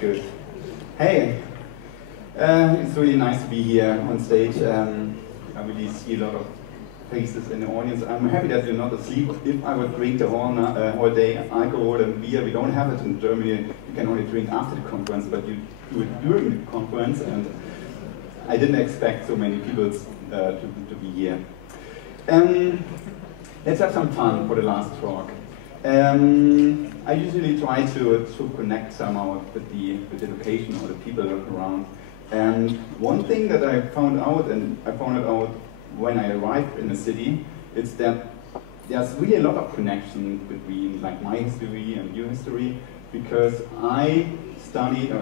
good. Hey, it's really nice to be here on stage. I really see a lot of faces in the audience. I'm happy that you're not asleep. If I would drink the whole day alcohol and beer, we don't have it in Germany. You can only drink after the conference, but you do it during the conference. And I didn't expect so many people to be here. Let's have some fun for the last talk. I usually try to connect somehow with the location or the people around. And one thing that I found out, and I found it out when I arrived in the city, is that there's really a lot of connection between like my history and your history, because I studied,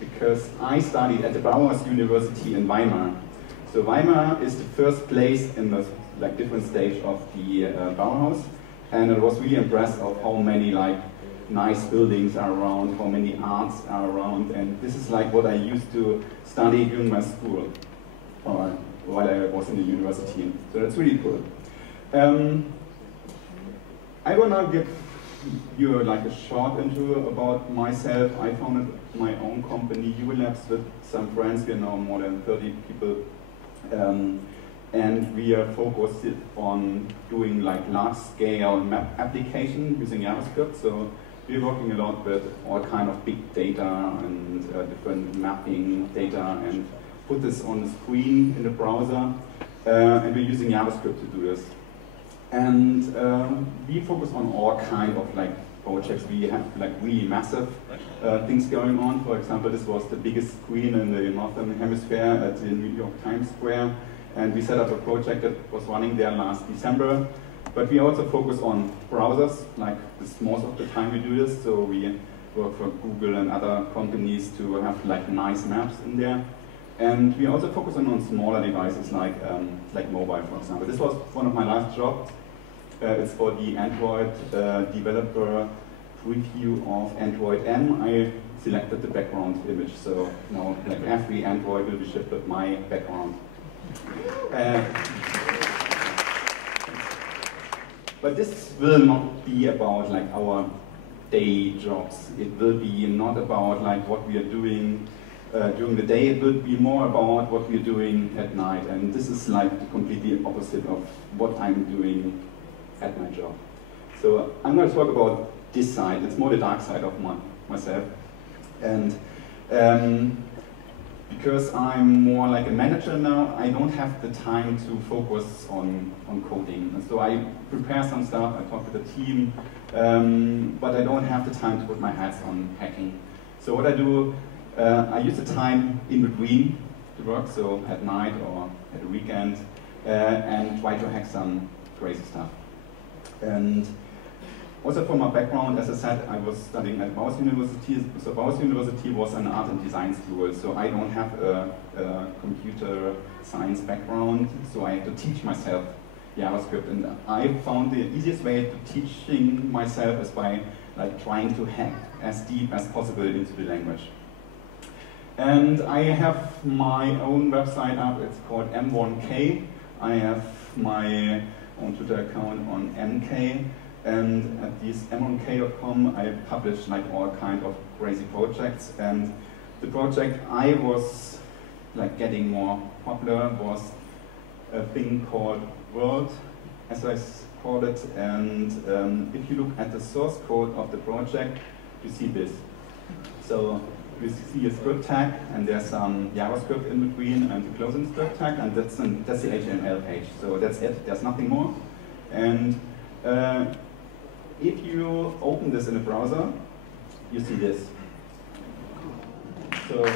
because I studied at the Bauhaus University in Weimar. So Weimar is the first place in the different stage of the Bauhaus, and I was really impressed of how many nice buildings are around, how many arts are around, and this is like what I used to study during my school, or while I was in the university. So that's really cool. I will now give you a short intro about myself. I founded my own company, YGLF, with some friends. We are now more than 30 people. And we are focused on doing large-scale map application using JavaScript. So we're working a lot with all kind of big data and different mapping data, and put this on the screen in the browser. And we're using JavaScript to do this. And we focus on all kind of projects. We have really massive things going on. For example, this was the biggest screen in the Northern Hemisphere at the New York Times Square. And we set up a project that was running there last December. But we also focus on browsers, most of the time we do this. So we work for Google and other companies to have nice maps in there. And we also focus on smaller devices like mobile, for example. This was one of my last jobs. It's for the Android developer review of Android M. I selected the background image, so now every Android will be shipped with my background. But this will not be about our day jobs. It will be not about what we are doing during the day. It will be more about what we're doing at night. And this is the completely opposite of what I'm doing at my job. So I'm going to talk about this side. It's more the dark side of myself. And because I'm more like a manager now, I don't have the time to focus on coding. And so I prepare some stuff, I talk to the team, but I don't have the time to put my hats on hacking. So what I do, I use the time in between to work, so at night or at the weekend, and try to hack some crazy stuff. And also from my background, as I said, I was studying at Bauhaus University. So Bauhaus University was an art and design school, so I don't have a computer science background, so I had to teach myself JavaScript. And I found the easiest way to teaching myself is by trying to hack as deep as possible into the language. And I have my own website up. It's called M1K. I have my own Twitter account on MK. And at this m1k.com, I publish all kind of crazy projects. And the project I was getting more popular was a thing called World, as I called it. And if you look at the source code of the project, you see this. So you see a script tag, and there's some JavaScript in between, and the closing script tag, and that's the HTML page. So that's it. There's nothing more. And if you open this in a browser, you see this. So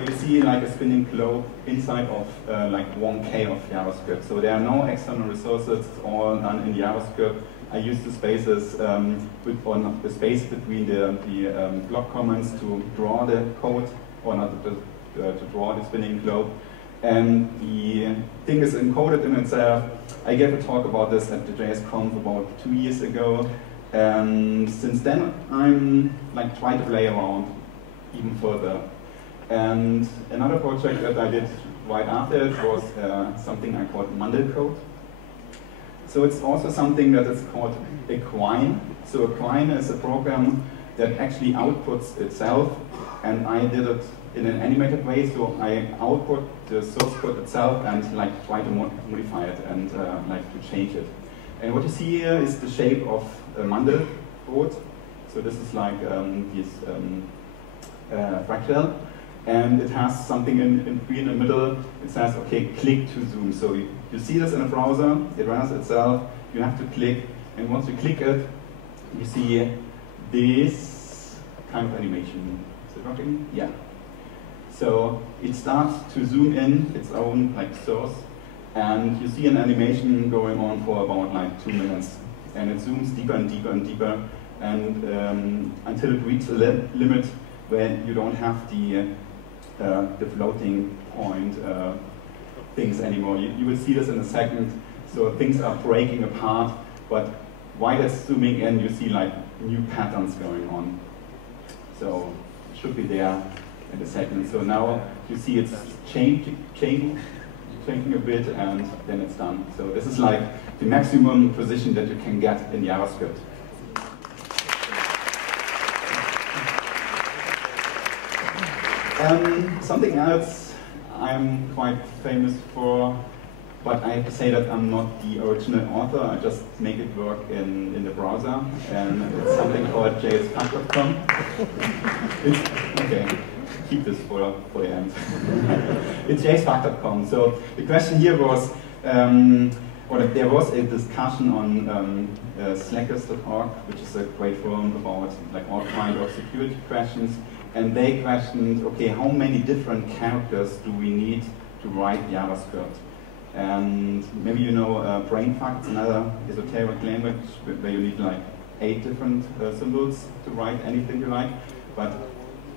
you see a spinning globe inside of 1K of JavaScript. So there are no external resources, it's all done in JavaScript. I use the spaces on the space between the block comments to draw the code, or not to draw the spinning globe. And the thing is encoded in itself. I gave a talk about this at the JSConf about 2 years ago. And since then, I'm trying to play around even further. And another project that I did right after it was something I called Mandelcode. So it's also something that is called a quine. So a quine is a program that actually outputs itself, and I did it in an animated way, so I output the source code itself and like try to modify it and like to change it. And what you see here is the shape of a Mandelbrot. So this is like this fractal, and it has something in the middle. It says, okay, click to zoom. So you see this in a browser, it runs itself, you have to click, and once you click it, you see this kind of animation. Is it working? Yeah. So it starts to zoom in its own like source, and you see an animation going on for about like 2 minutes, and it zooms deeper and deeper and deeper, and until it reaches a limit where you don't have the floating point things anymore. You will see this in a second. So things are breaking apart, but while it's zooming in, you see like new patterns going on. So it should be there in a second. So now you see it's changing a bit, and then it's done. So this is like the maximum precision that you can get in JavaScript. Something else I'm quite famous for, but I have to say that I'm not the original author. I just make it work in the browser, and it's something called jsfuck.com. Okay, keep this for the end. It's jsfuck.com. So the question here was, or there was a discussion on slackers.org, which is a great forum about like all kinds of security questions. And they questioned, okay, how many different characters do we need to write JavaScript? And maybe you know brainfuck, it's another esoteric language where you need like 8 different symbols to write anything you like. But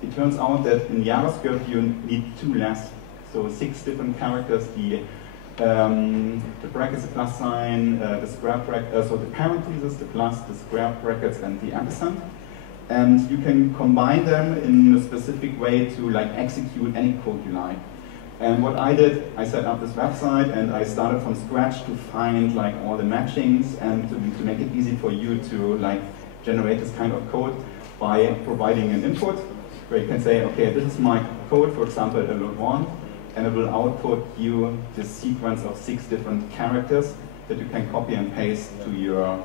it turns out that in JavaScript you need 2 less, so 6 different characters. The brackets, the plus sign, the square bracket, so the parentheses, the plus, the square brackets, and the ampersand. And you can combine them in a specific way to like execute any code you like. And what I did, I set up this website and I started from scratch to find like all the matchings and to make it easy for you to like generate this kind of code by providing an input where you can say, okay, this is my code, for example, Aleph1, and it will output you this sequence of 6 different characters that you can copy and paste to your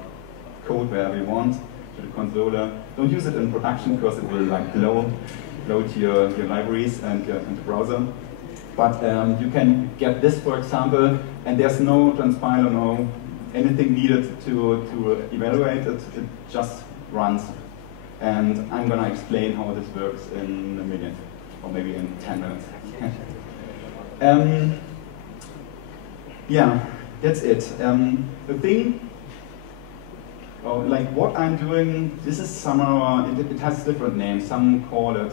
code wherever you want, to the console. Don't use it in production because it will like load your libraries and the browser. But you can get this, for example, and there's no transpiler, no anything needed to evaluate it. It just runs. And I'm going to explain how this works in a minute, or maybe in 10 minutes. Yeah, that's it. The thing, like what I'm doing, this is somehow, it has different names. Some call it,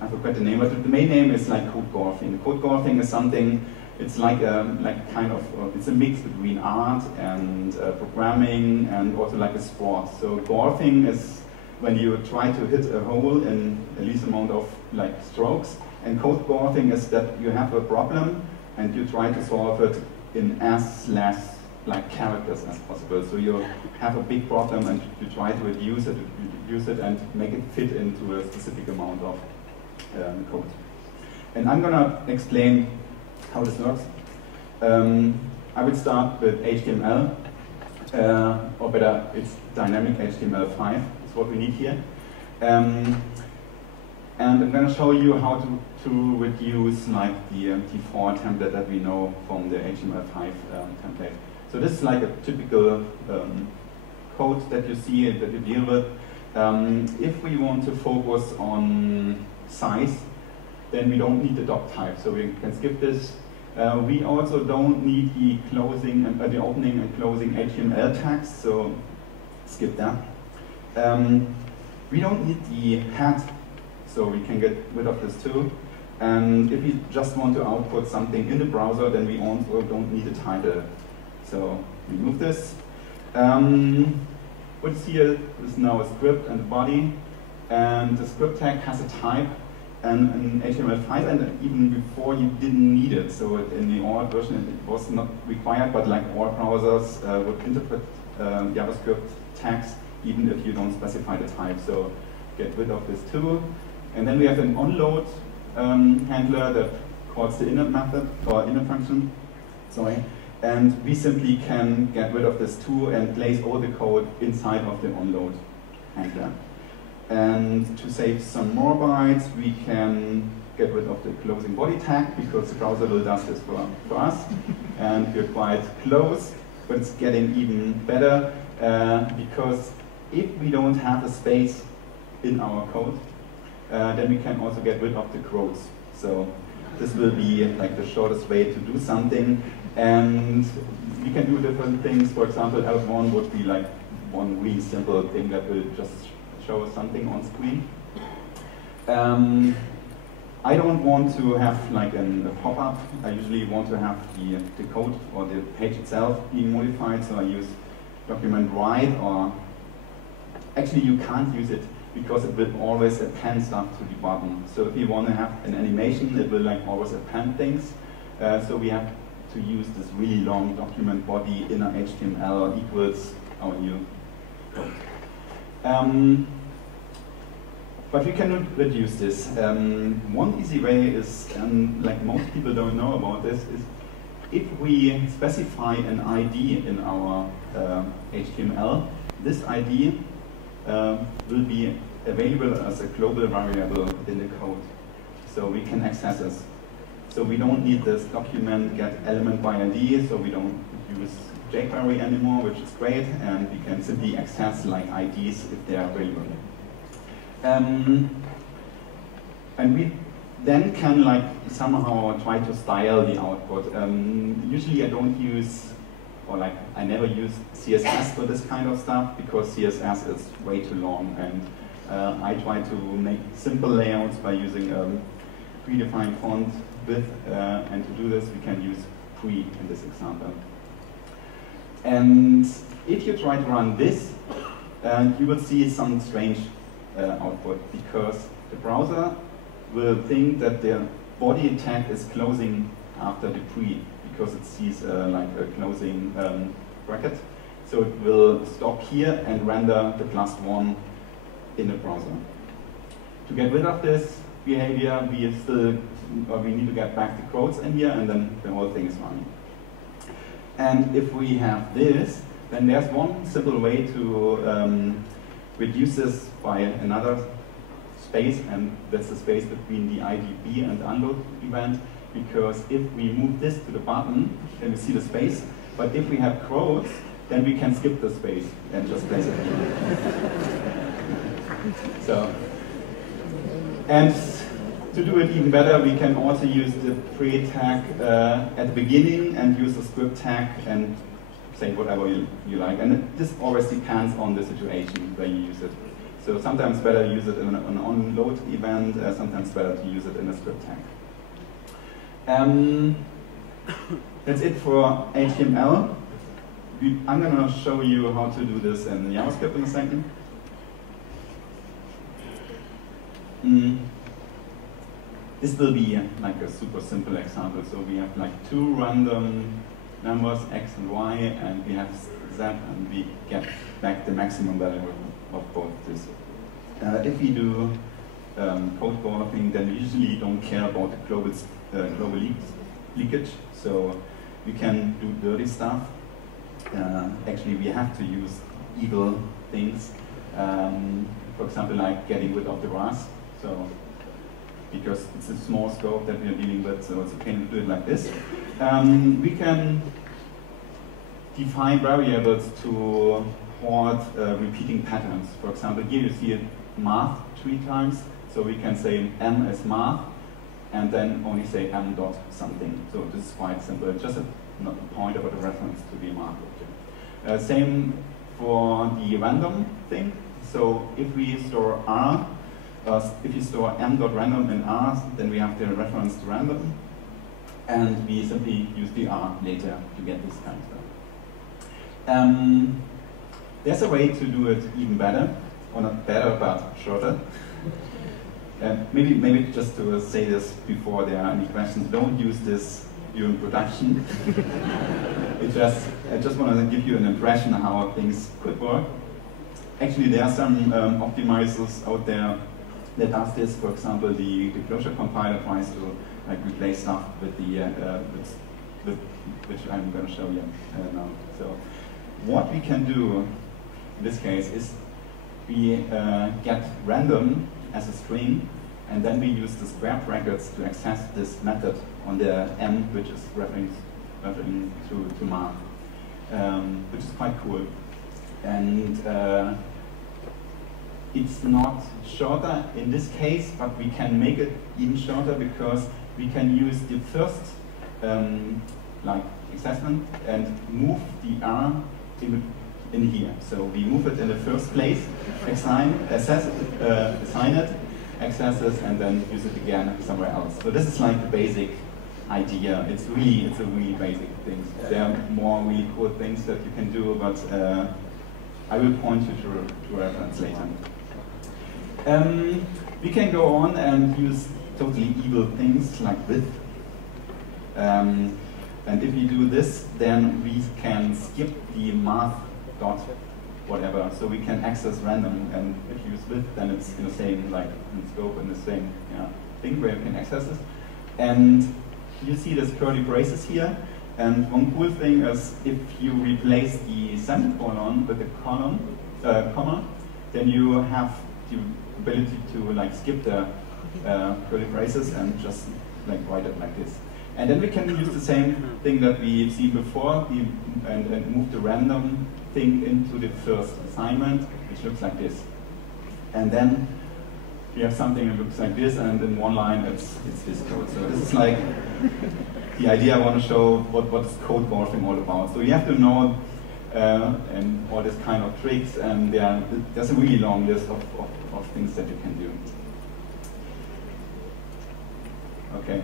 I forgot the name, but the main name is like code golfing. Code golfing is something, it's like kind of, it's a mix between art and programming and also like a sport. So golfing is when you try to hit a hole in the least amount of like strokes, and code golfing is that you have a problem and you try to solve it in as less like characters as possible. So you have a big problem and you try to reduce it and make it fit into a specific amount of code. And I'm gonna explain how this works. I would start with HTML, or better, it's dynamic HTML5, is what we need here. And I'm gonna show you how to reduce like the default template that we know from the HTML5 template. So this is like a typical code that you see and that you deal with. If we want to focus on size, then we don't need the doc type, so we can skip this. We also don't need the closing and the opening and closing HTML tags, so skip that. We don't need the head, so we can get rid of this too. And if we just want to output something in the browser, then we also don't need a title. So remove this. What's here is now a script and a body, and the script tag has a type, And in HTML5, and even before you didn't need it. So in the old version it was not required, but like all browsers would interpret JavaScript tags even if you don't specify the type. So get rid of this too. And then we have an onload handler that calls the init method or init function. Sorry. And we simply can get rid of this too and place all the code inside of the onload handler. And to save some more bytes, we can get rid of the closing body tag because the browser will do this for us. And we're quite close, but it's getting even better because if we don't have a space in our code, then we can also get rid of the quotes. So this will be like the shortest way to do something. And we can do different things. For example, Aleph1 would be like one really simple thing that will just show something on screen. I don't want to have like a pop-up. I usually want to have the code or the page itself being modified. So I use document write, or actually you can't use it because it will always append stuff to the button. So if you want to have an animation, it will like always append things. So we have to use this really long document body inner HTML equals our new code. But we can reduce this. One easy way is, like most people don't know about this, is if we specify an ID in our HTML, this ID will be available as a global variable in the code. So we can access this. So we don't need this document get element by ID, so we don't use jQuery anymore, which is great, and we can simply access like IDs if they are available. And we then can like somehow try to style the output. Usually I don't use, or like I never use CSS for this kind of stuff because CSS is way too long, and I try to make simple layouts by using predefined font width, and to do this we can use pre in this example. And if you try to run this, you will see some strange output because the browser will think that the body tag is closing after the pre because it sees like a closing bracket. So it will stop here and render the +1 in the browser. To get rid of this behavior, we need to get back the quotes in here, and then the whole thing is running. And if we have this, then there's one simple way to reduce this by another space, and that's the space between the IDB and unload event, because if we move this to the button, then we see the space, but if we have quotes, then we can skip the space and just place it here. So, and to do it even better, we can also use the pre tag at the beginning and use the script tag and say whatever you like. And this always depends on the situation where you use it. So sometimes better to use it in an onload event, sometimes better to use it in a script tag. That's it for HTML. I'm going to show you how to do this in JavaScript in a second. This will be like a super simple example. So we have like two random numbers, x and y, and we have z, and we get back the maximum value of both this. If we do code forwarding, then we usually don't care about the global leakage. So we can do dirty stuff. Actually, we have to use evil things. For example, like getting rid of the grass. So because it's a small scope that we are dealing with, so it's okay to do it like this. We can define variables to hoard repeating patterns. For example, here you see it math 3 times, so we can say m is math, and then only say m dot something. So this is quite simple, just not a pointer but a reference to the math object. Same for the random thing. So if we store r, if you store m.random in r, then we have the reference to random, and we simply use the r later to get this kind of stuff. There's a way to do it even better, or not better, but shorter. Maybe just to say this before there are any questions, don't use this during production. I just want to give you an impression of how things could work. Actually, there are some optimizers out there that does this. For example, the closure compiler tries to replace stuff with which I'm going to show you now. So, what we can do in this case is we get random as a string, and then we use the square brackets to access this method on the M, which is referring to math, which is quite cool. And it's not shorter in this case, but we can make it even shorter because we can use the first accessment and move the R in here. So we move it in the first place, assign it, access it, and then use it again somewhere else. So this is like the basic idea. It's a really basic thing. There are more really cool things that you can do, but I will point you to reference later. We can go on and use totally evil things like width. And if we do this, then we can skip the math dot whatever, so we can access random. And if you use width, then it's in the same in scope and the same thing where you can access it. And you see there's curly braces here. And one cool thing is if you replace the semicolon with a comma, then you have the ability to skip the curly braces and just write it like this. And then we can use the same thing that we've seen before and move the random thing into the first assignment, which looks like this. And then we have something that looks like this, and in one line it's this code. So this is the idea I want to show what is code morphing all about. So you have to know and all this kind of tricks, and there's a really long list of things that you can do. Okay.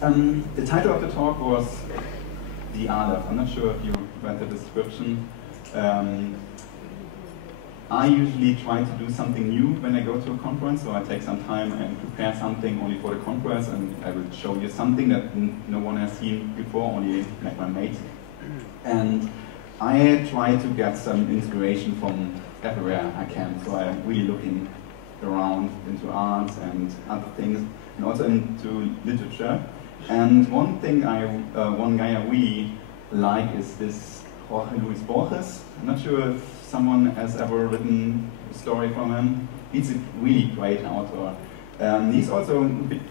The title of the talk was the Aleph. I'm not sure if you read the description. I usually try to do something new when I go to a conference, so I take some time and prepare something only for the conference, and I will show you something that no one has seen before, only my mate. And I try to get some inspiration from everywhere I can, so I'm really looking around into art and other things, and also into literature. And one guy I really like is this Jorge Luis Borges. I'm not sure if someone has ever written a story from him. He's a really great author. He's also a bit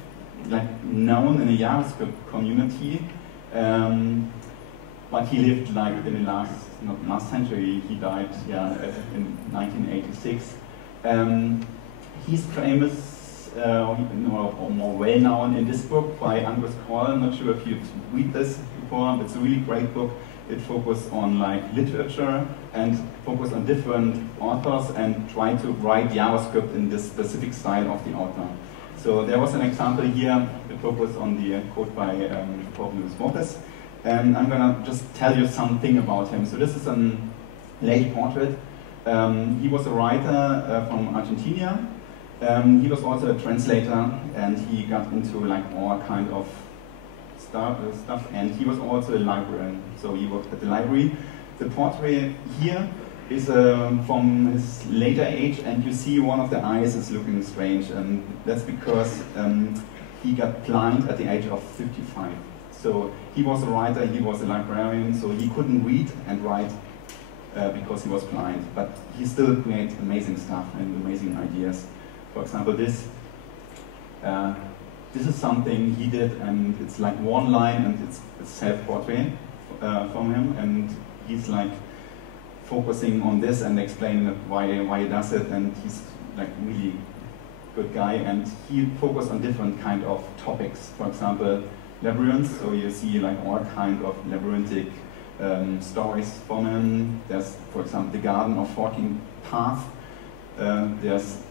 known in the JavaScript community, but he lived in the not last century. He died in 1986. He's famous. Or more well known in this book by Angus Call. I'm not sure if you've read this before, but it's a really great book. It focuses on literature and focus on different authors and try to write JavaScript in this specific style of the author. So there was an example here that focused on the code by Jorge Luis Borges, and I'm gonna just tell you something about him. So this is a late portrait. He was a writer from Argentina. He was also a translator, and he got into all kind of stuff, and he was also a librarian, so he worked at the library. The portrait here is from his later age, and you see one of the eyes is looking strange, and that's because he got blind at the age of 55. So he was a writer, he was a librarian, so he couldn't read and write because he was blind, but he still creates amazing stuff and amazing ideas. For example, this is something he did, and it's one line, and it's a self-portrait from him, and he's focusing on this and explaining why he does it, and he's really good guy, and he focused on different kind of topics. For example, labyrinths, so you see all kind of labyrinthic stories from him. There's, for example, the Garden of 14 Paths.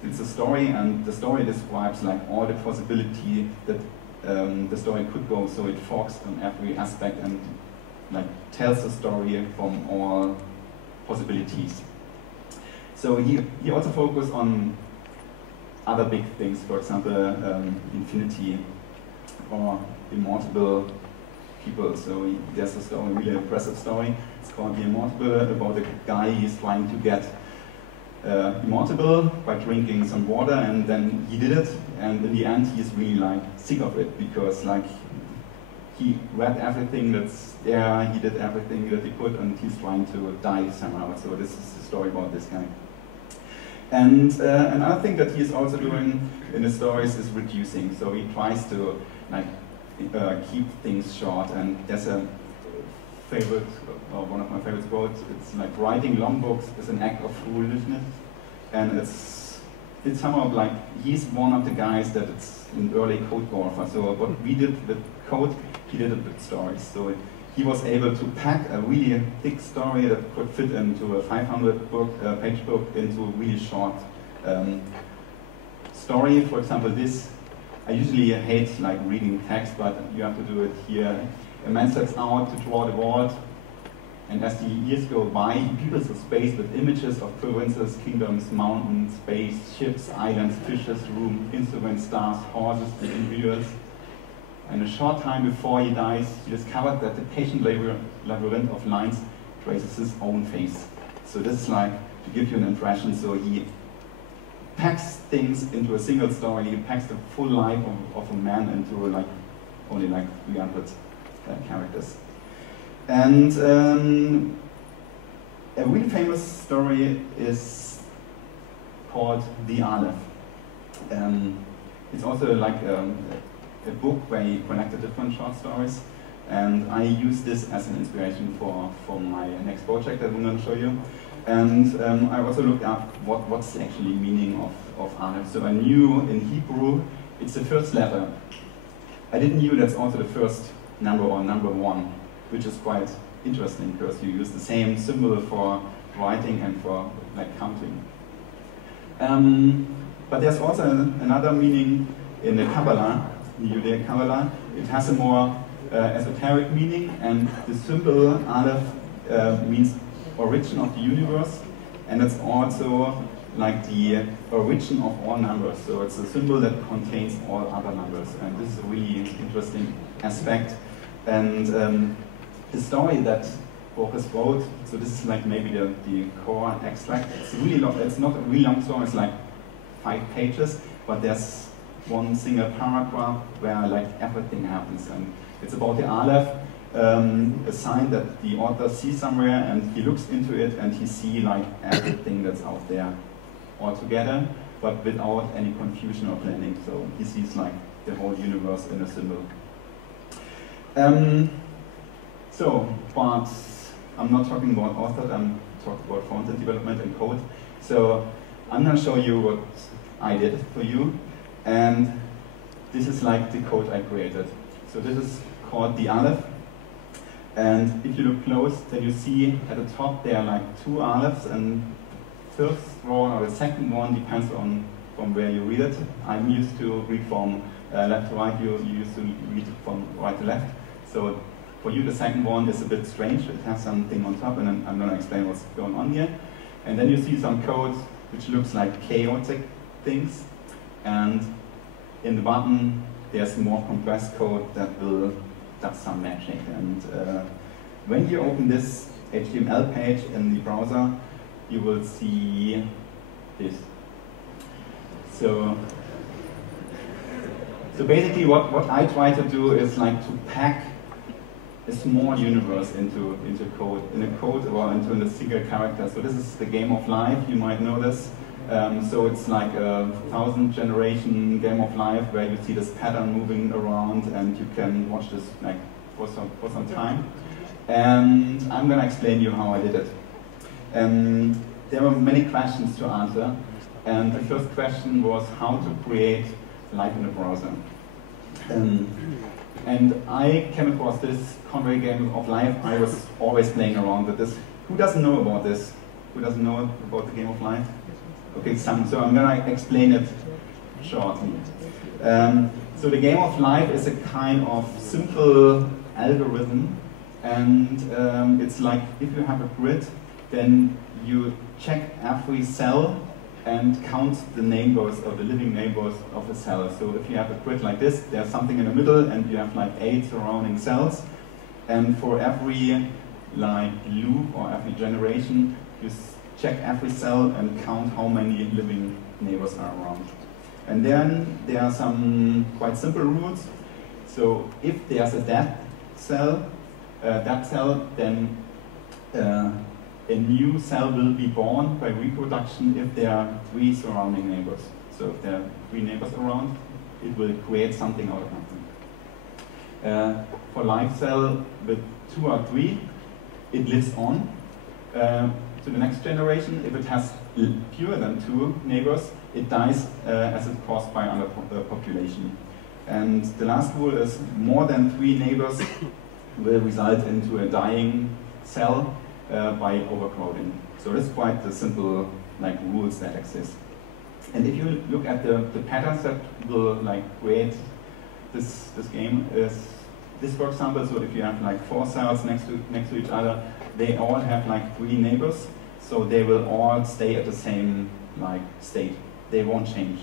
It's a story, and the story describes all the possibility that the story could go. So it focuses on every aspect and tells the story from all possibilities. So he also focused on other big things, for example, infinity or immortal people. So there's a story, really impressive story. It's called The Immortal, about a guy he's trying to get immortal by drinking some water, and then he did it, and in the end he's really like sick of it, because like he read everything that's there, he did everything that he could, and he's trying to die somehow. So this is the story about this guy. And another thing that he's also doing in his stories is reducing. So he tries to like keep things short, and there's a favorite, or one of my favorite quotes, it's like writing long books is an act of foolishness, and it's somehow like he's one of the guys that it's an early code golfer. So what we did with code, he did it with stories. So he was able to pack a really thick story that could fit into a 500-page book into a really short story. For example, this, I usually hate like reading text, but you have to do it here. A man sets out to draw the world, and as the years go by, he peoples the space with images of provinces, kingdoms, mountains, space, ships, islands, fishes, room, instruments, stars, horses, and individuals. And a short time before he dies, he discovered that the patient labyrinth of lines traces his own face. So this is like to give you an impression. So he packs things into a single story. He packs the full life of a man into like only like 300 characters. And a really famous story is called The Aleph. It's also like a book where he connected different short stories, and I use this as an inspiration for my next project that I'm going to show you. And I also looked up what's the actually meaning of Aleph. So I knew in Hebrew it's the first letter. I didn't know that's also the first number, or number one, which is quite interesting because you use the same symbol for writing and for like counting. But there's also another meaning in the Kabbalah, the Judaic Kabbalah. It has a more esoteric meaning, and the symbol Aleph means origin of the universe, and it's also like the origin of all numbers. So it's a symbol that contains all other numbers, and this is a really interesting aspect. And the story that Boris wrote, so this is like maybe the core extract. It's really long. It's not a really long story. It's like 5 pages, but there's one single paragraph where like everything happens, and it's about the Aleph, a sign that the author sees somewhere, and he looks into it and he sees like everything that's out there all together, but without any confusion or blending. So he sees like the whole universe in a symbol. But I'm not talking about author, I'm talking about front-end development and code. So I'm going to show you what I did for you. And this is like the code I created. So this is called the Aleph. And if you look close, then you see at the top there are like 2 Alephs, and first one or the second one depends on from where you read it. I'm used to read from left to right, you used to read it from right to left. So for you the second one is a bit strange, it has something on top, and I'm going to explain what's going on here. And then you see some code which looks like chaotic things, and in the bottom there's more compressed code that will do some magic. And when you open this HTML page in the browser, you will see this. So basically what I try to do is like to pack a small universe into code, in a code or into a single character. So this is the game of life, you might know this. So it's like a 1000 generation game of life where you see this pattern moving around, and you can watch this like for some time. And I'm going to explain you how I did it. There were many questions to answer, and the first question was how to create life in a browser. And I came across this Conway game of life. I was always playing around with this. Who doesn't know about this? Who doesn't know about the game of life? Okay, so I'm going to explain it shortly. So the game of life is a kind of simple algorithm, and it's like if you have a grid, then you check every cell and count the neighbors or the living neighbors of the cell. So if you have a grid like this, there's something in the middle and you have like 8 surrounding cells. And for every like loop or every generation, you check every cell and count how many living neighbors are around. And then there are some quite simple rules. So if there's a dead cell, then a new cell will be born by reproduction if there are 3 surrounding neighbors. So if there are 3 neighbors around, it will create something out of nothing. For live cell with 2 or 3, it lives on to the next generation. If it has fewer than 2 neighbors, it dies as it's caused by underpopulation. And the last rule is more than 3 neighbors will result into a dying cell by overcrowding. So that's quite the simple like rules that exist. And if you look at the patterns that will like create this game, is this, for example. So if you have like 4 cells next to each other, they all have like 3 neighbors, so they will all stay at the same like state. They won't change.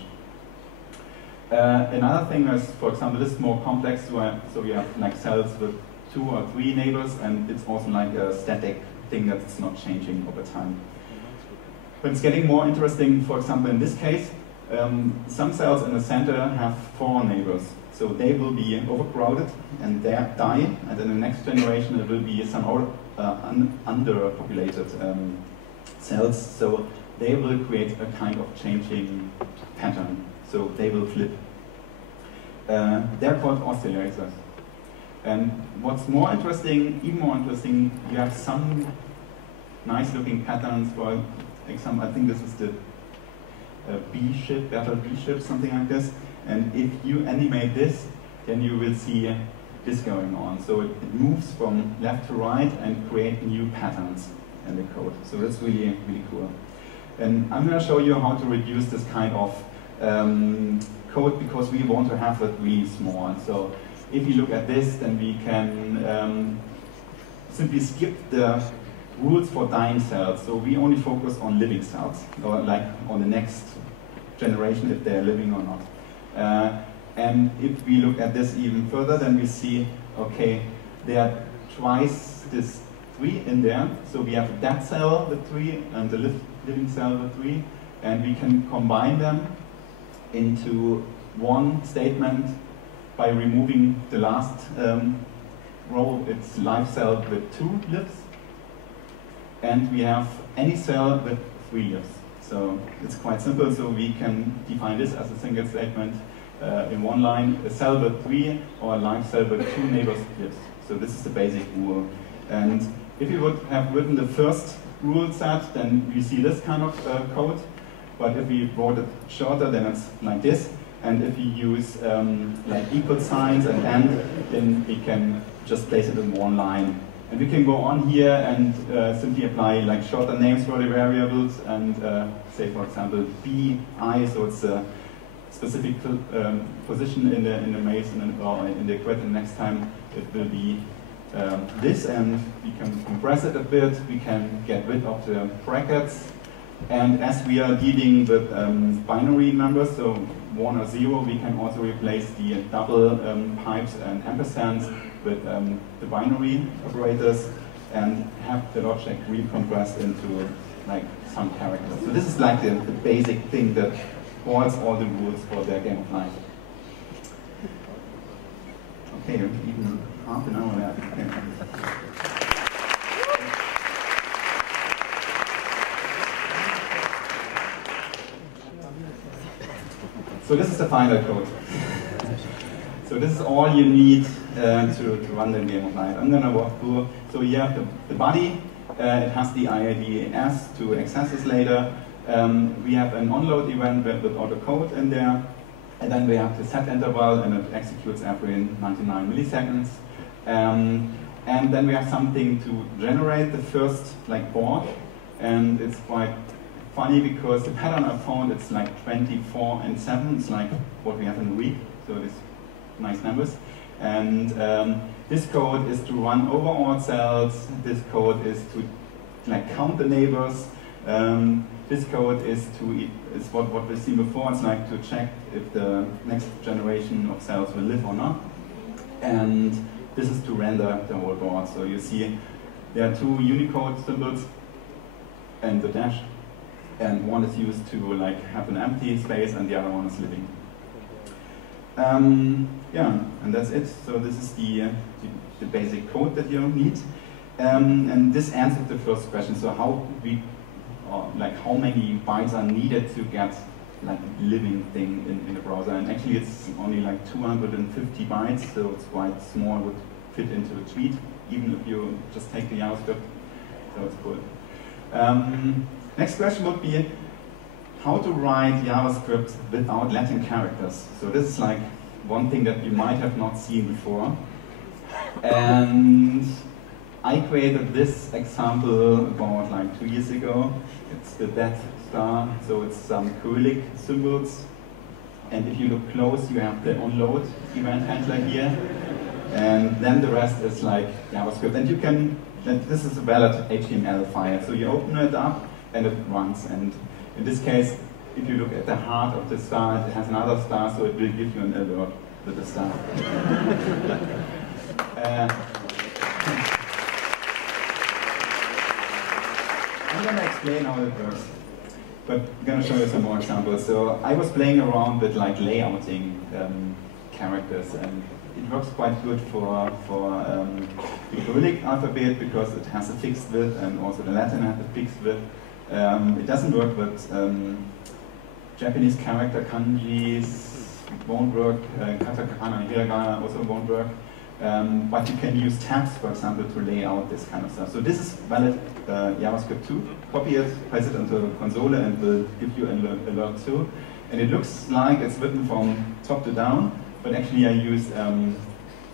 Another thing is, for example, this is more complex. So you have like cells with 2 or 3 neighbors, and it's also like a static thing that's not changing over time. But it's getting more interesting. For example, in this case, some cells in the center have 4 neighbors. So they will be overcrowded and they die, and in the next generation there will be some underpopulated cells. So they will create a kind of changing pattern. So they will flip. They're called oscillators. And what's more interesting, even more interesting, you have some nice looking patterns. For example, I think this is the B-ship, battle B-ship, something like this. And if you animate this, then you will see this going on. So it moves from left to right and create new patterns in the code. So that's really, really cool. And I'm going to show you how to reduce this kind of code, because we want to have it really small. So if you look at this, then we can simply skip the rules for dying cells. So we only focus on living cells, or like on the next generation if they're living or not. And if we look at this even further, then we see, okay, there are twice this 3 in there. So we have a dead cell with 3 and the living cell with 3, and we can combine them into one statement by removing the last row. It's live cell with 2 lives, and we have any cell with 3 lives. So it's quite simple. So we can define this as a single statement in one line: a cell with 3 or a live cell with 2 neighbors lives. So this is the basic rule. And if you would have written the first rule set, then you see this kind of code. But if we wrote it shorter, then it's like this. And if you use like equal signs and and, then we can just place it in one line. And we can go on here and simply apply like shorter names for the variables and say, for example, BI, so it's a specific position in the maze or in the grid, and next time it will be this, and we can compress it a bit, we can get rid of the brackets. And as we are dealing with binary numbers, so 1 or 0, we can also replace the double pipes and ampersands with the binary operators and have the logic recompressed into like some characters. So this is like the basic thing that holds all the rules for their game of life. Okay, even half an hour left. Okay. So this is the final code. So this is all you need to run the game of life. I'm going to walk through. So you have the body. It has the IIDS to access this later. We have an onload event with autocode in there. And then we have the set interval, and it executes every 99 milliseconds. And then we have something to generate the first like board. And it's quite funny because the pattern I found, it's like 24 and 7. It's like what we have in a week. So it's nice numbers. And this code is to run over all cells. This code is to like count the neighbors. This code is what we've seen before. It's like to check if the next generation of cells will live or not. And this is to render the whole board. So you see there are two Unicode symbols and the dash. And one is used to like have an empty space and the other one is living. Yeah, and that's it. So this is the basic code that you need. And this answers the first question. So how many bytes are needed to get like a living thing in the browser? And actually it's only like 250 bytes, so it's quite small, would fit into a tweet, even if you just take the JavaScript. So it's cool. Next question would be how to write JavaScript without Latin characters. So this is like one thing that you might have not seen before. And I created this example about like 2 years ago. It's the Death Star, so it's some Cyrillic symbols. And if you look close, you have the onload event handler here. And then the rest is like JavaScript. And you can, this is a valid HTML file. So you open it up and it runs. And in this case, if you look at the heart of the star, it has another star, so it will give you an alert with the star. I'm going to explain how it works, but I'm going to show you some more examples. So I was playing around with like layouting characters, and it works quite good for the Cyrillic alphabet because it has a fixed width, and also the Latin has a fixed width. It doesn't work with Japanese character kanjis, won't work, katakana and hiragana also won't work. But you can use tabs, for example, to lay out this kind of stuff. So this is valid JavaScript 2. Copy it, paste it into the console, and will give you an alert too. And it looks like it's written from top to down, but actually I use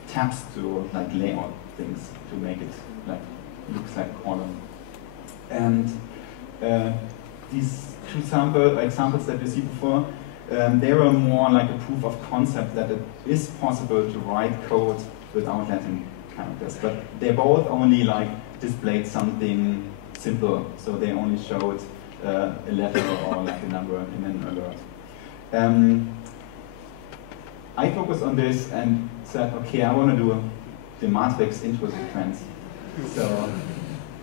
tabs to like lay out things to make it like looks like a column. And these two examples that you see before, they were more like a proof of concept that it is possible to write code without Latin characters, but they both only like displayed something simple, so they only showed a letter or like a number in an alert. I focused on this and said, okay, I want to do the matrix intro sequence. So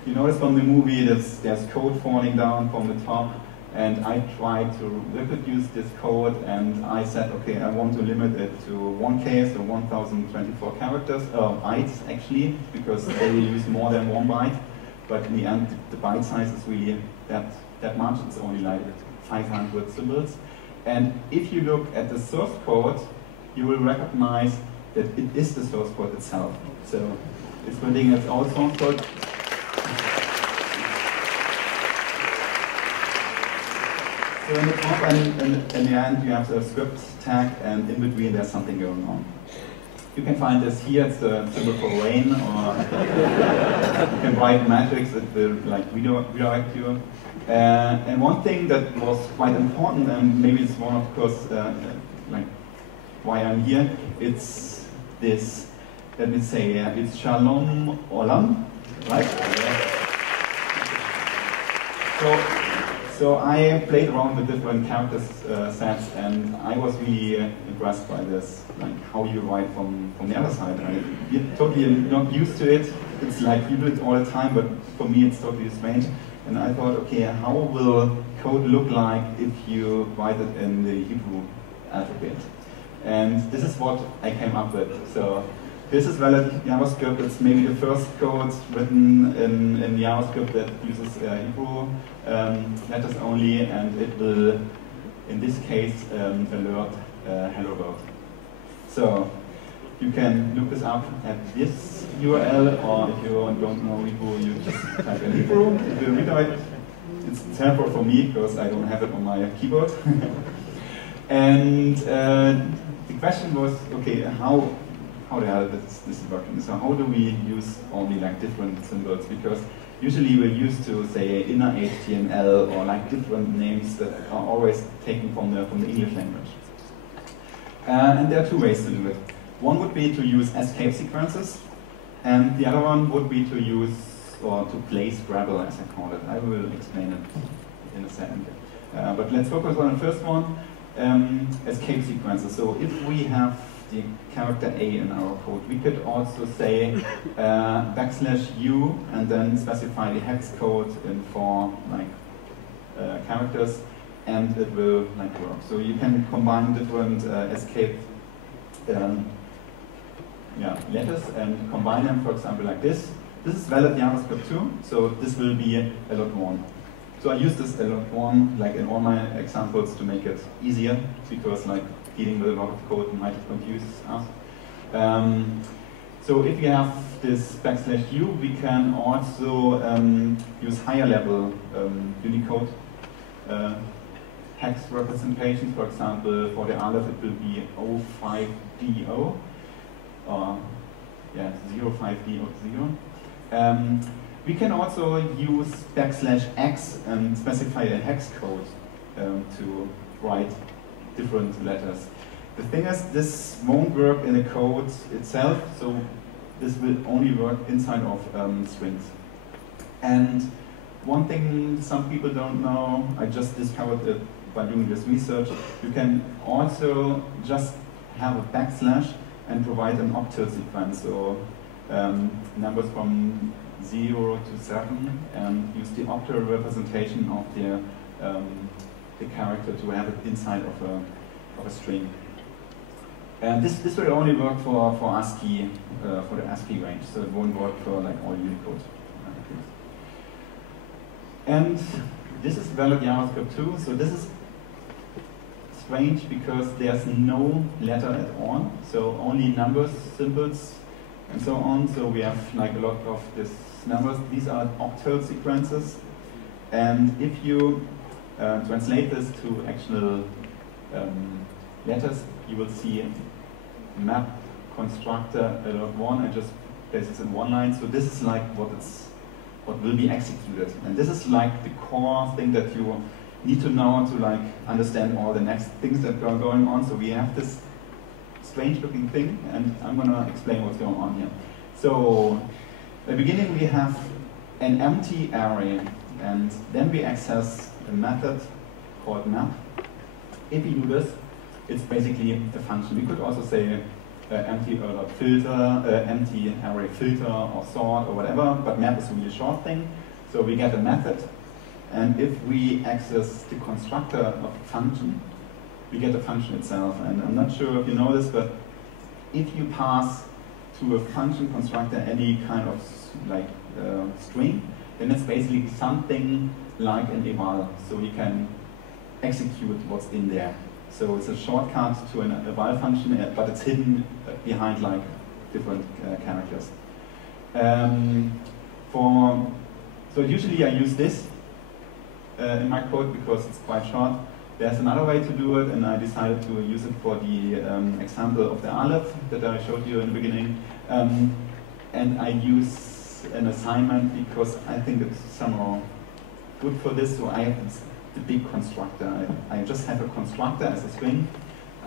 you notice from the movie there's code falling down from the top. And I tried to reproduce this code, and I said, okay, I want to limit it to 1K, so 1024 characters, bytes actually, because they use more than 1 byte. But in the end, the byte size is really that much. It's only like 500 symbols. And if you look at the source code, you will recognize that it is the source code itself. So it's building its own source code. So in the top and in the end you have the script tag, and in between there's something going on. You can find this here, it's the symbol for rain, or you can write matrix, it will like redirect you. And one thing that was quite important, and maybe it's one of course like why I'm here, it's this, let me say, it's Shalom Olam, right? So I played around with different character sets, and I was really impressed by this, like how you write from the other side. I'm totally not used to it. It's like you do it all the time, but for me it's totally strange. And I thought, okay, how will code look like if you write it in the Hebrew alphabet? And this is what I came up with. So this is valid JavaScript. It's maybe the first code written in JavaScript that uses Hebrew letters only, and it will, in this case, alert hello world. So you can look this up at this URL, or if you don't know Hebrew, you just type in Hebrew. It will redirect. It's helpful for me because I don't have it on my keyboard. And the question was, okay, how the hell this is working? So how do we use only like different symbols? Because usually we're used to say inner HTML or like different names that are always taken from the English language. And there are two ways to do it. One would be to use escape sequences, and the other one would be to use or to play Scrabble, as I call it. I will explain it in a second. But let's focus on the first one, escape sequences. So if we have the character A in our code, we could also say \u and then specify the hex code in 4 characters, and it will work. So you can combine different escape letters and combine them, for example, like this. This is valid JavaScript too, so this will be a lot more. So I use this a lot more, like in all my examples, to make it easier, because dealing with a lot of code might confuse us. So if you have this \u, we can also use higher level Unicode hex representations. For example, for the Aleph it will be 05D0 or 05D0. We can also use \x and specify a hex code to write different letters. The thing is, this won't work in the code itself, so this will only work inside of strings. And one thing some people don't know, I just discovered it by doing this research, you can also just have a \, and provide an octal sequence, so numbers from 0 to 7, and use the octal representation of the character to have it inside of a string. And this will only work for ASCII, for the ASCII range, so it won't work for all Unicode. And this is valid JavaScript too, so this is strange because there's no letter at all, so only numbers, symbols, and so on. So we have a lot of these numbers. These are octal sequences, and if you translate this to actual letters, you will see map constructor .1. I just place this in one line. So this is what will be executed, and this is the core thing that you need to know to understand all the next things that are going on. So we have this strange looking thing, and I'm going to explain what's going on here. So at the beginning we have an empty array, and then we access a method called map. If we do this, it's basically a function. We could also say empty filter, empty array filter or sort or whatever, but map is really a short thing. So we get a method, and if we access the constructor of a function, we get the function itself. And I'm not sure if you know this, but if you pass to a function constructor any kind of string, then it's basically something like an eval, so we can execute what's in there. So it's a shortcut to an eval function, but it's hidden behind different characters. So usually I use this in my code because it's quite short. There's another way to do it, and I decided to use it for the example of the Aleph that I showed you in the beginning. And I use an assignment because I think it's somehow good for this. So I have the big constructor. I just have a constructor as a string,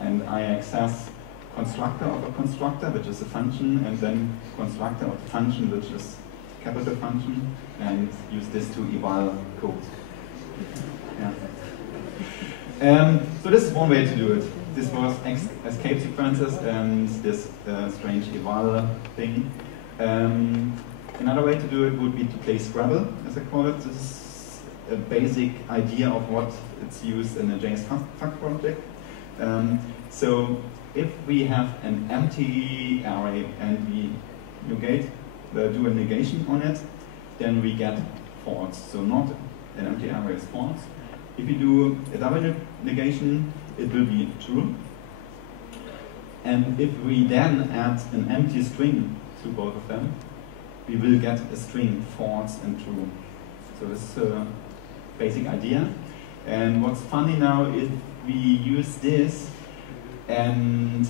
and I access constructor of a constructor, which is a function, and then constructor of the function, which is capital function, and use this to eval code. Yeah. So this is one way to do it. This was escape sequences and this strange eval thing. Another way to do it would be to play Scrabble, as I call it. This is a basic idea of what it's used in a JS fuck project. So if we have an empty array and we do a negation on it, then we get false. So not an empty array is false. If you do a double negation, it will be true. And if we then add an empty string to both of them, we will get a string false and true. So this is a basic idea. And what's funny now is we use this and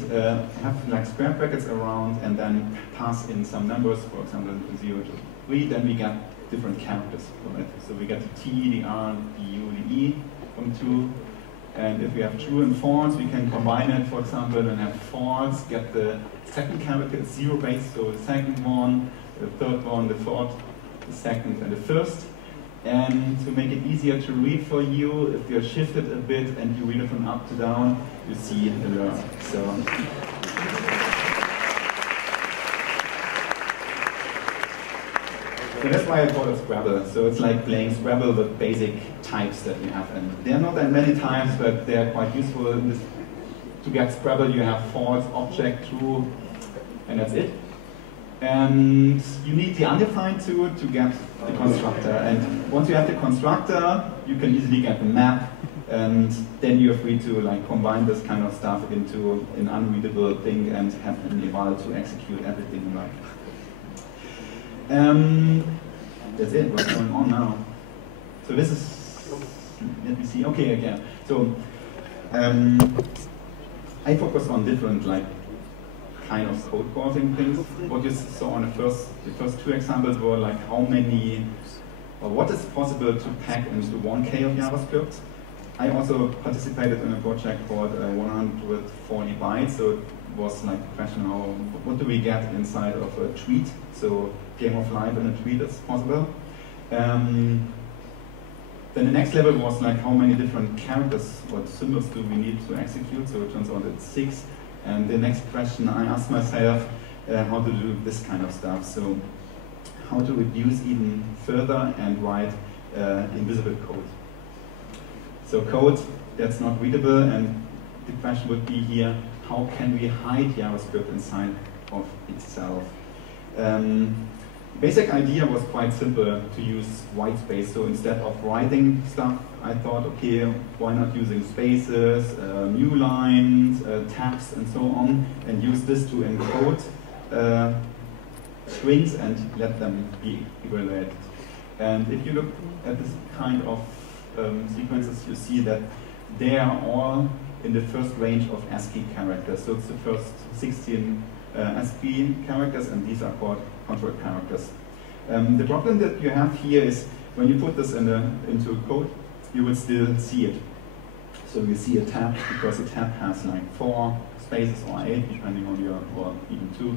have square brackets around and then pass in some numbers, for example 0 to 3, then we get different characters from it. So we get the T, the R, the U, the E from 2. And if we have true and false, we can combine it, for example, and have false, get the second character 0 base, so the second one, the third one, the fourth, the second, and the first. And to make it easier to read for you, if you're shifted a bit and you read it from up to down, you see the learn. So that's why I call it Scrabble. So it's like playing Scrabble with basic types that you have. And there are not that many types, but they are quite useful. To get Scrabble, you have false, object, true, and that's it. And you need the undefined to get the constructor. And once you have the constructor, you can easily get the map. And then you're free to like combine this kind of stuff into an unreadable thing and have an eval to execute everything you like. That's it, what's going on now. So this is, let me see, okay, again. So I focus on different like kind of code causing things. What you saw on the first two examples were like how many, or what is possible to pack into 1K of JavaScript. I also participated in a project called 140 bytes, so it was like the question, what do we get inside of a tweet? So game of life in a tweet is possible. Then the next level was like how many different characters or symbols do we need to execute, so it turns out it's 6. And the next question I asked myself, how to do this kind of stuff. So how to reduce even further and write invisible code. So code that's not readable, and the question would be here, how can we hide JavaScript inside of itself? Basic idea was quite simple, to use white space. So instead of writing stuff, I thought, okay, why not using spaces, new lines, tabs, and so on, and use this to encode strings and let them be evaluated. And if you look at this kind of sequences, you see that they are all in the first range of ASCII characters. So it's the first 16 ASCII characters, and these are called control characters. The problem that you have here is when you put this into code, you will still see it. So you see a tab because a tab has like 4 spaces or 8, depending on your, or even 2,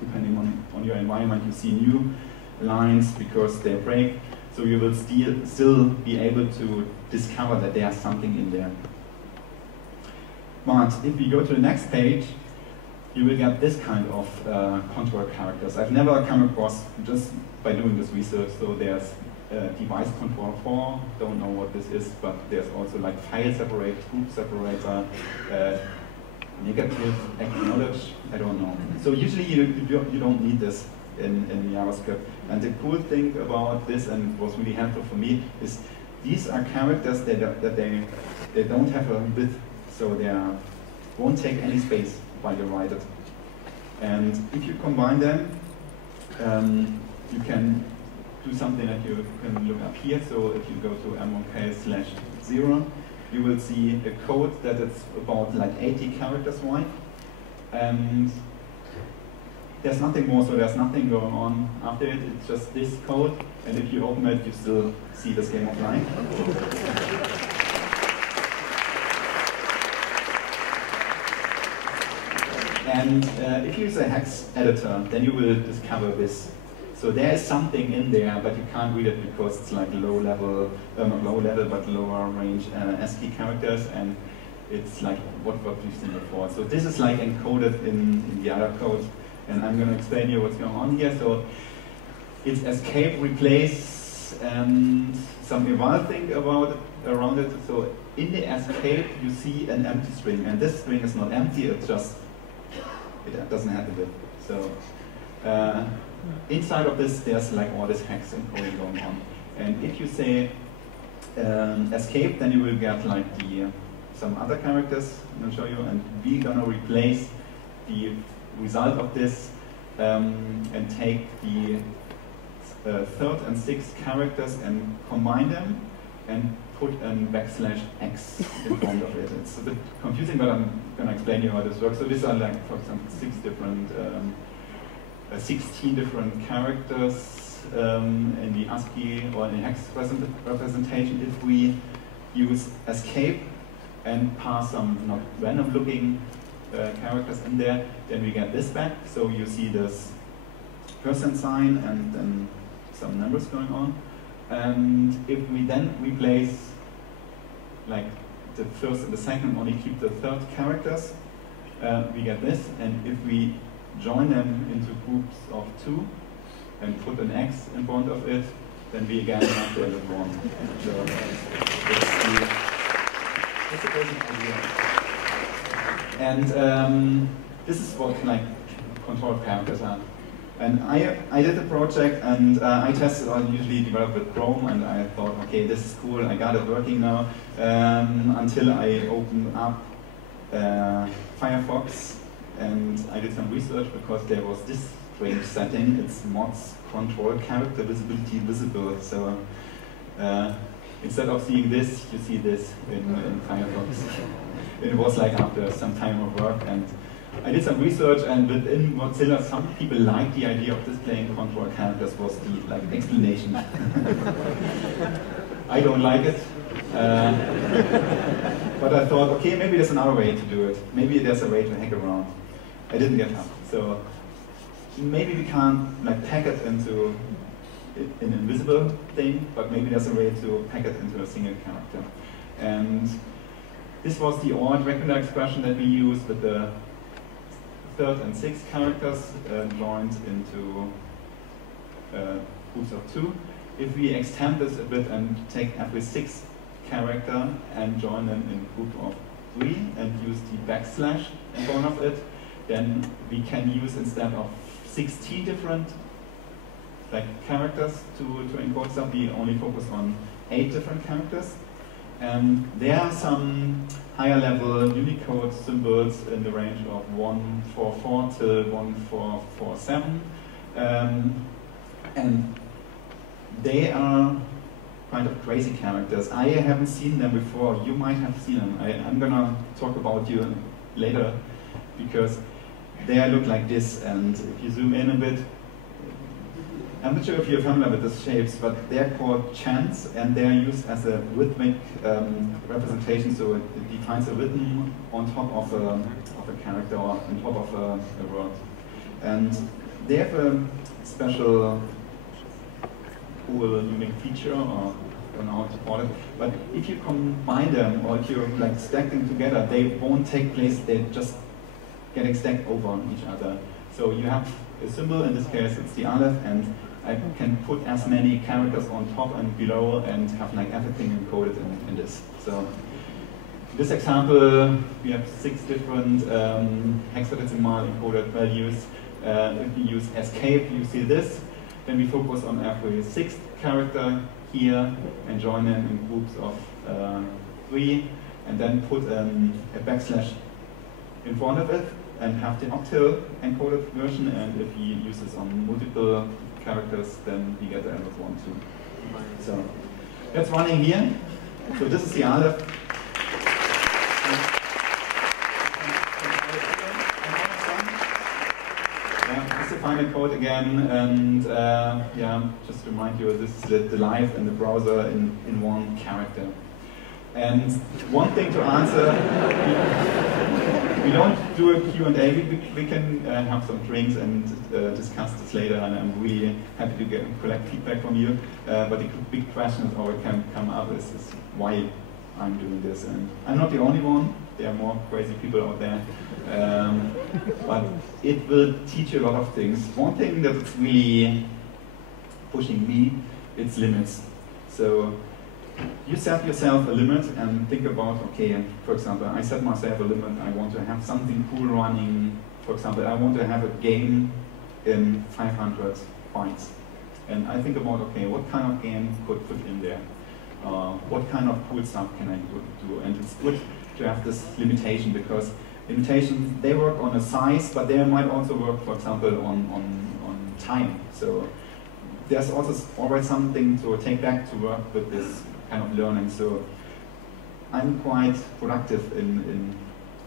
depending on your environment. You see new lines because they break. So you will still be able to discover that there's something in there. But if we go to the next page, you will get this kind of control characters. I've never come across, just by doing this research, so there's device control 4, don't know what this is, but there's also like file separator, group separator, negative acknowledge, I don't know. So usually you don't need this in JavaScript. And the cool thing about this, and was really helpful for me, is these are characters that they don't have a width, so they won't take any space while you write it. And if you combine them, you can do something that you can look up here. So if you go to m1k/0, you will see a code that is about like 80 characters wide. And there's nothing more, so there's nothing going on after it. It's just this code, and if you open it, you still see this game of life. And if you use a hex editor, then you will discover this. So there is something in there, but you can't read it because it's like low level, not low level, but lower range ASCII characters, and it's like what we've seen before. So this is like encoded in the other code, and I'm going to explain you what's going on here. So it's escape, replace, and some eval thing around it. So in the escape, you see an empty string, and this string is not empty, it's just, it doesn't have a width. So inside of this, there's like all this hex encoding going on. And if you say escape, then you will get like some other characters I'm going to show you, and we're going to replace the result of this and take the third and sixth characters and combine them and put an \x in front of it. It's a bit confusing, but I'm going to explain you how this works. So these are like, for example, 16 different characters in the ASCII or in the hex representation. If we use escape and pass some not random looking characters in there, then we get this back. So you see this % sign and then some numbers going on. And if we then replace like the first and the second, only keep the third characters, we get this. And if we join them into groups of 2 and put an X in front of it, then we again have the Aleph 1. So that's the basic idea. And this is what like control characters are. And I did a project and I tested, I usually develop with Chrome, and I thought, okay, this is cool, I got it working now, until I opened up Firefox, and I did some research because there was this strange setting. It's mods control character visibility visible. So instead of seeing this, you see this in Firefox. It was like after some time of work, and I did some research, and within Mozilla, some people liked the idea of displaying control characters was the like explanation. I don't like it. But I thought, okay, maybe there's another way to do it. Maybe there's a way to hack around. I didn't get help. So maybe we can't like pack it into an invisible thing, but maybe there's a way to pack it into a single character. And this was the old regular expression that we use with the third and sixth characters joined into groups of 2. If we extend this a bit and take every sixth character and join them in group of 3 and use the backslash in front of it, then we can use, instead of 16 different like characters to encode stuff, we only focus on 8 different characters. And there are some higher level Unicode symbols in the range of 144 till 1447. And they are kind of crazy characters. I haven't seen them before. You might have seen them. I'm gonna talk about you later, because they look like this. And if you zoom in a bit, I'm not sure if you're familiar with these shapes, but they're called chants, and they're used as a rhythmic representation. So it defines a rhythm on top of a character or on top of a word. And they have a special cool unique feature, or I don't know how to call it. But if you combine them, or if you like stack them together, they won't take place. They just getting stacked over each other. So you have a symbol, in this case it's the Aleph, and I can put as many characters on top and below and have like everything encoded in this. So in this example, we have 6 different hexadecimal encoded values. If we use escape, you see this. Then we focus on every 6th character here and join them in groups of 3, and then put a backslash in front of it and have the octal encoded version. And if we use this on multiple characters, then we get the Aleph 1 too. So that's running here. So this is the Aleph. This is the final code again, and yeah, just to remind you, this is the live and the browser in one character. And one thing to answer, we don't do a Q&A, we can have some drinks and discuss this later, and I'm really happy to collect feedback from you. But the big question that always can come up is why I'm doing this. And I'm not the only one, there are more crazy people out there. But it will teach you a lot of things. One thing that's really pushing me, it's limits. So you set yourself a limit and think about, okay, for example, I set myself a limit, I want to have something cool running. For example, I want to have a game in 500 bytes. And I think about, okay, what kind of game could fit in there? What kind of cool stuff can I do? And it's good to have this limitation, because limitations, they work on a size, but they might also work, for example, on time. So there's also always something to take back to work with this kind of learning. So I'm quite productive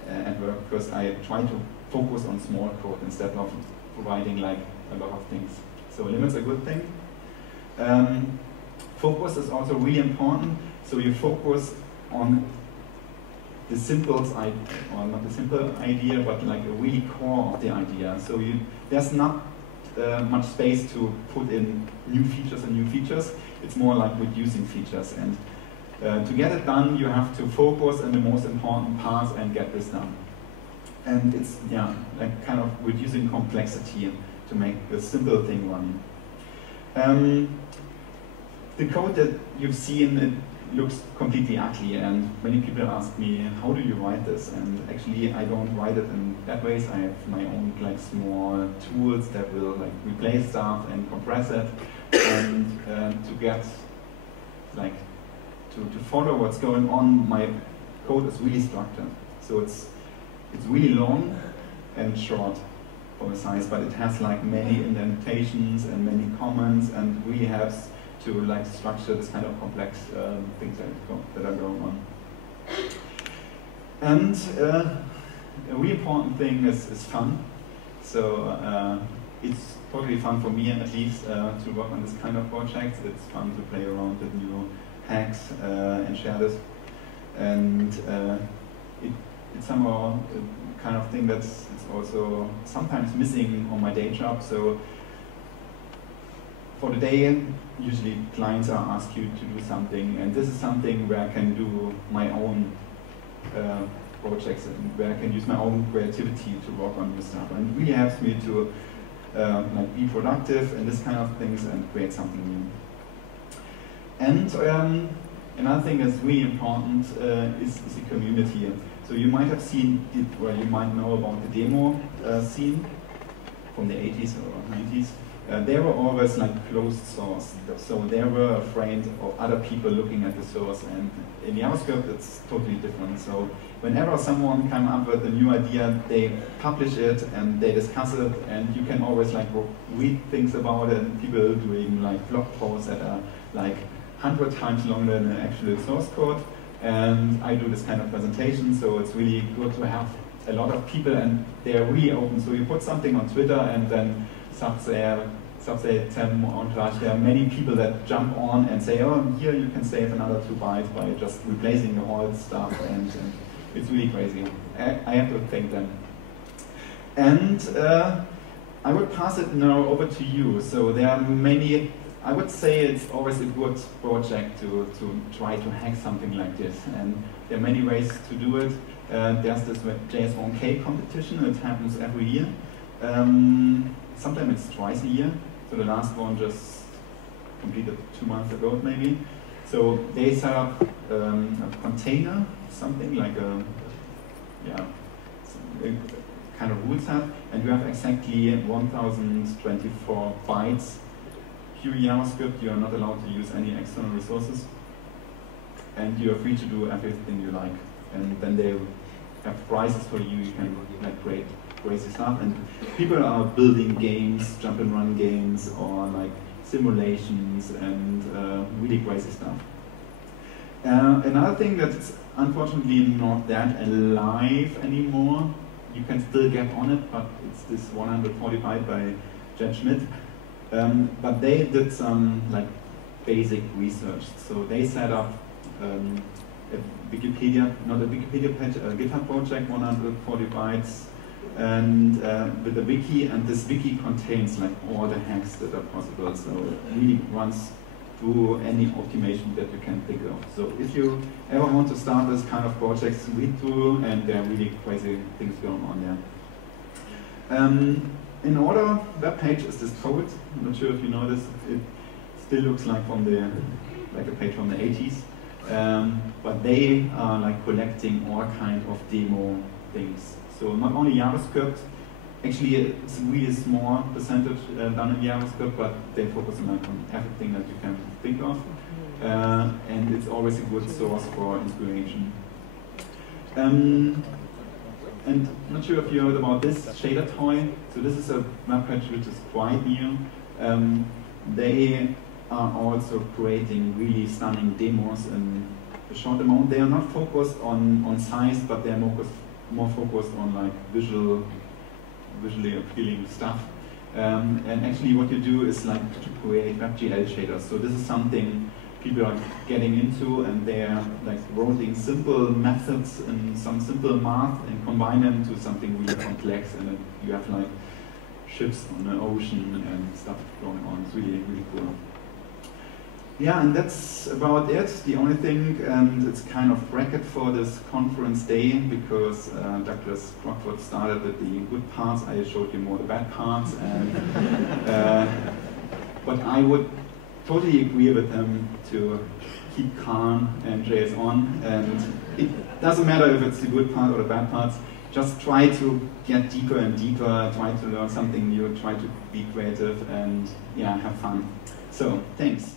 at work, because I try to focus on small code instead of providing like a lot of things. So limits are a good thing. Focus is also really important. So you focus on the simple, or not the simple idea, but like a really core of the idea. So there's not much space to put in new features and new features. It's more like reducing features. And to get it done, you have to focus on the most important parts and get this done. And it's, yeah, like kind of reducing complexity to make a simple thing run. The code that you've seen, it looks completely ugly, and many people ask me, how do you write this? And actually, I don't write it in that ways. I have my own like small tools that will like replace stuff and compress it, and to get like to follow what's going on, my code is really structured. So it's really long and short for the size, but it has like many indentations and many comments, and really has to like structure this kind of complex things that are going on. And a really important thing is fun. So it's totally fun for me, at least, to work on this kind of project. It's fun to play around with new hacks and share this. And it's somehow a kind of thing that's also sometimes missing on my day job. So for the day, usually clients are asked you to do something, and this is something where I can do my own projects and where I can use my own creativity to work on new stuff. And it really helps me to like be productive and this kind of things and create something new. And another thing that's really important is the community. So you might have seen it, or you might know about the demo scene from the 80s or 90s. They were always like closed source, so they were afraid of other people looking at the source, and in JavaScript it's totally different. So whenever someone comes up with a new idea, they publish it and they discuss it, and you can always like read things about it, and people doing like blog posts that are like 100 times longer than the actual source code. And I do this kind of presentation, so it's really good to have a lot of people, and they're really open. So you put something on Twitter, and then there are many people that jump on and say, oh, here you can save another 2 bytes by just replacing the whole stuff, and it's really crazy. I have to thank them. And I would pass it now over to you. So there are many, I would say it's always a good project to try to hack something like this, and there are many ways to do it. There's this JS1K competition, it happens every year. Sometimes it's twice a year. So the last one just completed 2 months ago, maybe. So they set up a container, something like a kind of root set, and you have exactly 1024 bytes. Pure JavaScript, you are not allowed to use any external resources, and you are free to do everything you like. And then they have prizes for you. You can like create crazy stuff, and people are building games, jump and run games, or like simulations, and really crazy stuff. Another thing that's unfortunately not that alive anymore, you can still get on it, but it's this 145 by Jed Schmidt. But they did some like basic research. So they set up a Wikipedia, not a Wikipedia page, a GitHub project, 140 bytes, and with a wiki, and this wiki contains like all the hacks that are possible. So it really runs through any optimization that you can think of. So if you ever want to start this kind of projects, read through, and there are really crazy things going on there. In order web page is this code. I'm not sure if you know this. It still looks like a page from the 80s. But they are like collecting all kind of demo things. So not only JavaScript, actually it's a really small percentage done in JavaScript, but they focus on everything that you can think of. And it's always a good source for inspiration. And I'm not sure if you heard about this shader toy. So this is a web page which is quite new. They are also creating really stunning demos in a short amount. They are not focused on size, but they are more focused on like visually appealing stuff. And actually what you do is like to create WebGL shaders. So this is something people are getting into, and they are like writing simple methods and some simple math and combine them to something really complex, and then you have like ships on the ocean and stuff going on. It's really, really cool. Yeah, and that's about it. The only thing, and it's kind of bracket for this conference day, because Douglas Crockford started with the good parts. I showed you more the bad parts. And, but I would totally agree with him to keep calm and JS on. And it doesn't matter if it's the good part or the bad parts. Just try to get deeper and deeper, try to learn something new, try to be creative, and yeah, have fun. So, thanks.